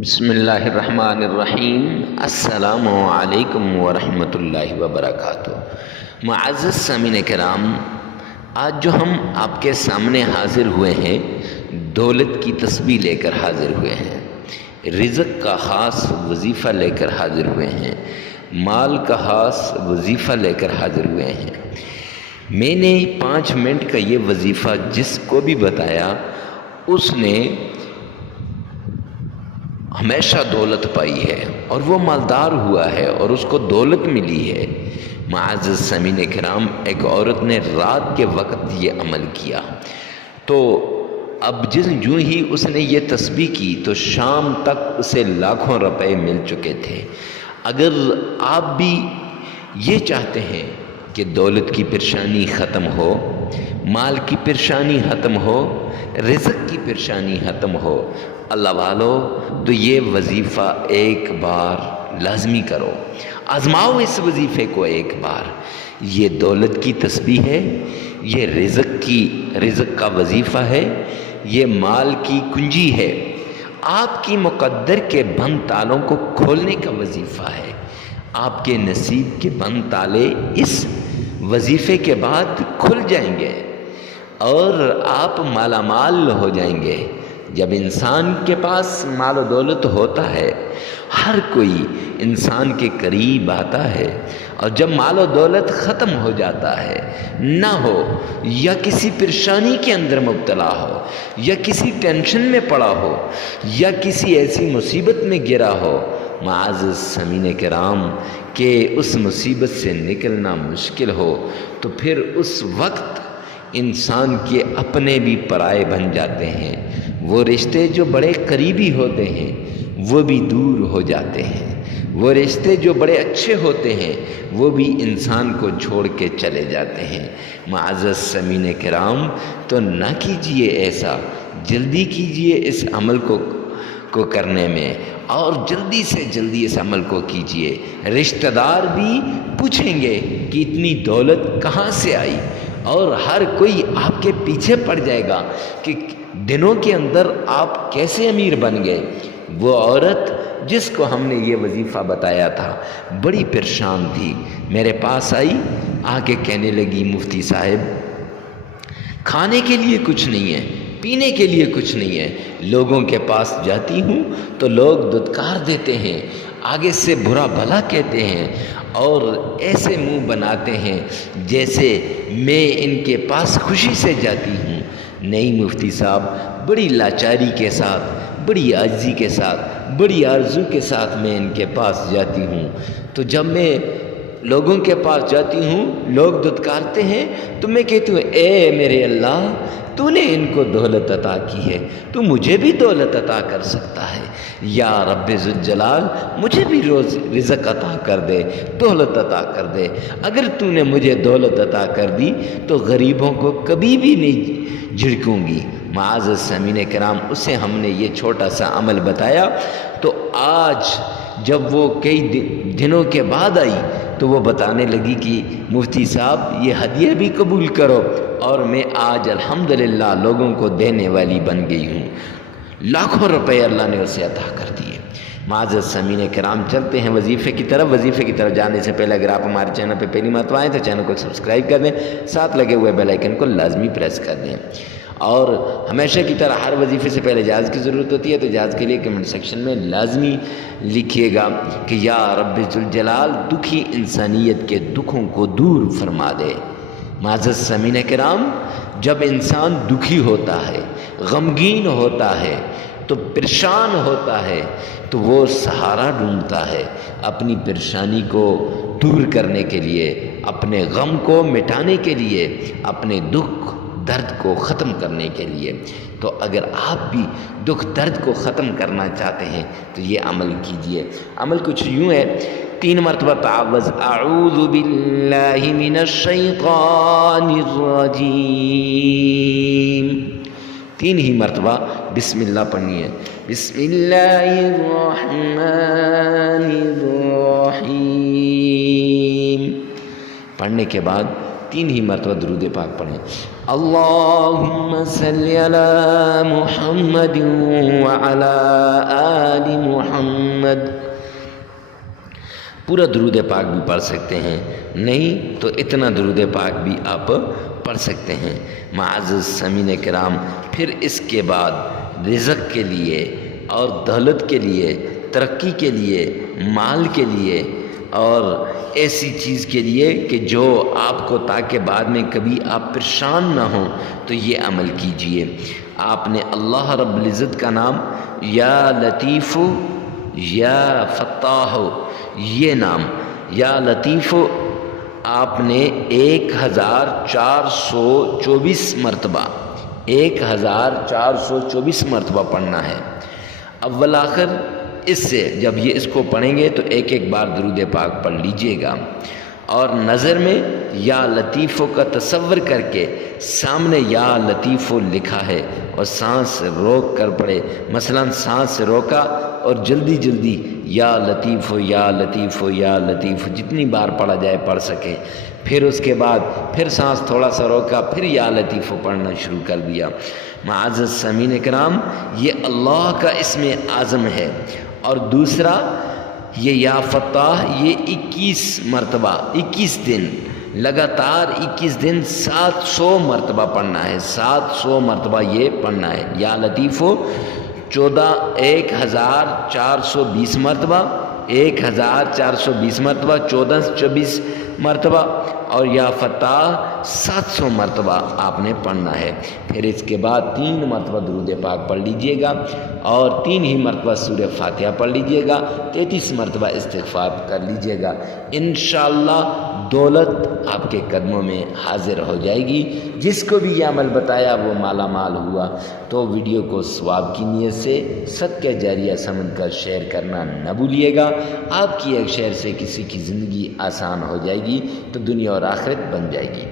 بسم اللہ الرحمن الرحیم۔ السلام علیکم ورحمۃ اللہ وبرکاتہ۔ معزز سامعین کرام، آج جو ہم آپ کے سامنے حاضر ہوئے ہیں، دولت کی تسبیح لے کر حاضر ہوئے ہیں، رزق کا خاص وظیفہ لے کر حاضر ہوئے ہیں، مال کا خاص وظیفہ لے کر حاضر ہوئے ہیں۔ میں نے 5 منٹ کا یہ وظیفہ جس کو بھی بتایا، اس نے ہمیشہ دولت پائی ہے اور وہ مالدار ہوا ہے اور اس کو دولت ملی ہے۔ معزز سامعین کرام، ایک عورت نے رات کے وقت یہ عمل کیا تو اب جو ہی اس نے یہ تسبیح کی تو شام تک اسے لاکھوں روپے مل چکے تھے۔ اگر آپ بھی یہ چاہتے ہیں کہ دولت کی پریشانی ختم ہو، مال کی پریشانی ختم ہو، رزق کی پریشانی ختم ہو، اللہ والو، تو یہ وظیفہ ایک بار لازمی کرو، آزماؤ اس وظیفے کو ایک بار۔ یہ دولت کی تسبیح ہے، یہ رزق کا وظیفہ ہے، یہ مال کی کنجی ہے، آپ کی مقدر کے بند تالوں کو کھولنے کا وظیفہ ہے۔ آپ کے نصیب کے بند تالے اس وظیفے کے بعد کھل جائیں گے اور آپ مالا مال ہو جائیں گے۔ جب انسان کے پاس مال و دولت ہوتا ہے، ہر کوئی انسان کے قریب آتا ہے، اور جب مال و دولت ختم ہو جاتا ہے، نہ ہو یا کسی پریشانی کے اندر مبتلا ہو، یا کسی ٹینشن میں پڑا ہو، یا کسی ایسی مصیبت میں گرا ہو، معزز سامعین کرام، کہ اس مصیبت سے نکلنا مشکل ہو، تو پھر اس وقت انسان کے اپنے بھی پرائے بن جاتے ہیں۔ وہ رشتے جو بڑے قریبی ہوتے ہیں وہ بھی دور ہو جاتے ہیں، وہ رشتے جو بڑے اچھے ہوتے ہیں وہ بھی انسان کو چھوڑ کے چلے جاتے ہیں۔ معزز سامعین کرام، تو نہ کیجئے ایسا، جلدی کیجئے اس عمل کو کرنے میں، اور جلدی سے جلدی اس عمل کو کیجئے۔ رشتہ دار بھی پوچھیں گے کہ اتنی دولت کہاں سے آئی، اور ہر کوئی آپ کے پیچھے پڑ جائے گا کہ دنوں کے اندر آپ کیسے امیر بن گئے۔ وہ عورت جس کو ہم نے یہ وظیفہ بتایا تھا بڑی پریشان تھی، میرے پاس آئی، آ کے کہنے لگی، مفتی صاحب، کھانے کے لیے کچھ نہیں ہے، پینے کے لیے کچھ نہیں ہے، لوگوں کے پاس جاتی ہوں تو لوگ دھتکار دیتے ہیں، آگے سے برا بھلا کہتے ہیں، اور ایسے منہ بناتے ہیں جیسے میں ان کے پاس خوشی سے جاتی ہوں۔ نہیں مفتی صاحب، بڑی لاچاری کے ساتھ، بڑی عاجزی کے ساتھ، بڑی آرزو کے ساتھ میں ان کے پاس جاتی ہوں، تو جب میں لوگوں کے پاس جاتی ہوں، لوگ دھتکارتے ہیں، تو میں کہتی ہوں، اے میرے اللہ، تو نے ان کو دولت عطا کی ہے، تو مجھے بھی دولت عطا کر سکتا ہے، یا رب ذوالجلال، مجھے بھی روز رزق عطا کر دے، دولت عطا کر دے۔ اگر تو نے مجھے دولت عطا کر دی تو غریبوں کو کبھی بھی نہیں جھڑکوں گی۔ معزز سامعین کرام، اسے ہم نے یہ چھوٹا سا عمل بتایا، تو آج جب وہ کئی دنوں کے بعد آئی تو وہ بتانے لگی کہ مفتی صاحب، یہ ہدیہ بھی قبول کرو، اور میں آج الحمدللہ لوگوں کو دینے والی بن گئی ہوں۔ لاکھوں روپے اللہ نے اسے عطا کر دیے۔ معزز سامعین کرام، چلتے ہیں وظیفے کی طرف۔ وظیفے کی طرف جانے سے پہلے اگر آپ ہمارے چینل پہ پہلی مرتبہ آئیں تو چینل کو سبسکرائب کر دیں، ساتھ لگے ہوئے بیل آئیکن کو لازمی پریس کر دیں، اور ہمیشہ کی طرح ہر وظیفے سے پہلے اجازت کی ضرورت ہوتی ہے، تو اجازت کے لیے کمنٹ سیکشن میں لازمی لکھیے گا کہ یا رب ذوالجلال، دکھی انسانیت کے دکھوں کو دور فرما دے۔ معزز سامعین کرام، جب انسان دکھی ہوتا ہے، غمگین ہوتا ہے، تو پریشان ہوتا ہے، تو وہ سہارا ڈھونڈتا ہے اپنی پریشانی کو دور کرنے کے لیے، اپنے غم کو مٹانے کے لیے، اپنے دکھ درد کو ختم کرنے کے لیے۔ تو اگر آپ بھی دکھ درد کو ختم کرنا چاہتے ہیں تو یہ عمل کیجئے۔ عمل کچھ یوں ہے، 3 مرتبہ تعوذ، اعوذ باللہ من الشیطان الرجیم، 3 ہی مرتبہ بسم اللہ پڑھنی ہے۔ بسم اللہ الرحمن الرحیم پڑھنے کے بعد 3 ہی مرتبہ درود پاک پڑھیں۔ اللہم صلی علی محمد وعلی آل محمد۔ پورا درود پاک بھی پڑھ سکتے ہیں، نہیں تو اتنا درود پاک بھی آپ پڑھ سکتے ہیں۔ معزز سامعین کرام، پھر اس کے بعد رزق کے لیے اور دولت کے لیے، ترقی کے لیے، مال کے لیے اور ایسی چیز کے لیے کہ جو آپ کو تاکہ بعد میں کبھی آپ پریشان نہ ہوں، تو یہ عمل کیجئے۔ آپ نے اللہ رب العزت کا نام یا لطیف یا فتاح، یہ نام یا لطیف آپ نے 1424 مرتبہ 1424 مرتبہ پڑھنا ہے۔ اول آخر اس سے جب اس کو پڑھیں گے تو ایک ایک بار درود پاک پڑھ لیجئے گا، اور نظر میں یا لطیفو کا تصور کر کے سامنے یا لطیفو لکھا ہے اور سانس روک کر پڑھے، مثلا سانس روکا اور جلدی جلدی یا لطیفو یا لطیفو یا لطیفو جتنی بار پڑھا جائے پڑھ سکے، پھر اس کے بعد پھر سانس تھوڑا سا روکا، پھر یا لطیفو پڑھنا شروع کر دیا۔ معزز سامعین کرام، یہ اللہ کا اسم اعظم ہے۔ اور دوسرا یہ یا فتاح، یہ 21 مرتبہ 21 دن لگاتار 21 دن 700 مرتبہ پڑھنا ہے، 700 مرتبہ یہ پڑھنا ہے۔ یا لطیفو 1420 مرتبہ، 1420 مرتبہ، 1424 مرتبہ، اور یا فتاح 700 مرتبہ آپ نے پڑھنا ہے۔ پھر اس کے بعد 3 مرتبہ درود پاک پڑھ لیجئے گا اور 3 ہی مرتبہ سورہ فاتحہ پڑھ لیجئے گا، 33 مرتبہ استغفار کر لیجئے گا۔ انشاءاللہ دولت آپ کے قدموں میں حاضر ہو جائے گی۔ جس کو بھی یہ عمل بتایا وہ مالا مال ہوا، تو ویڈیو کو ثواب کی نیت سے صدقہ جاریہ سمجھ کر شیئر کرنا نہ بھولیے گا۔ آپ کی ایک شیئر سے کسی کی زندگی آسان ہو جائے گی تو دنیا اور آخرت بن جائے گی۔